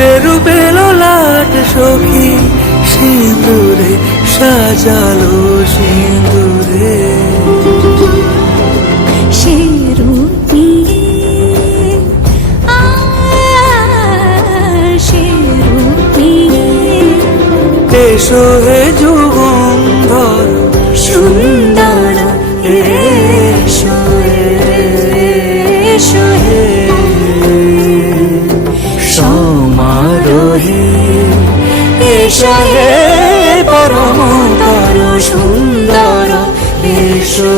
যে রূপে লোলাট সখী সিঁদুরে সাজালো সিঁদুরে সে রূপী সে রূপী এসো হে যুগন্ধর সুন্দর এসো এসো হে সমারোহে এসো হে পরমতর সুন্দর এসো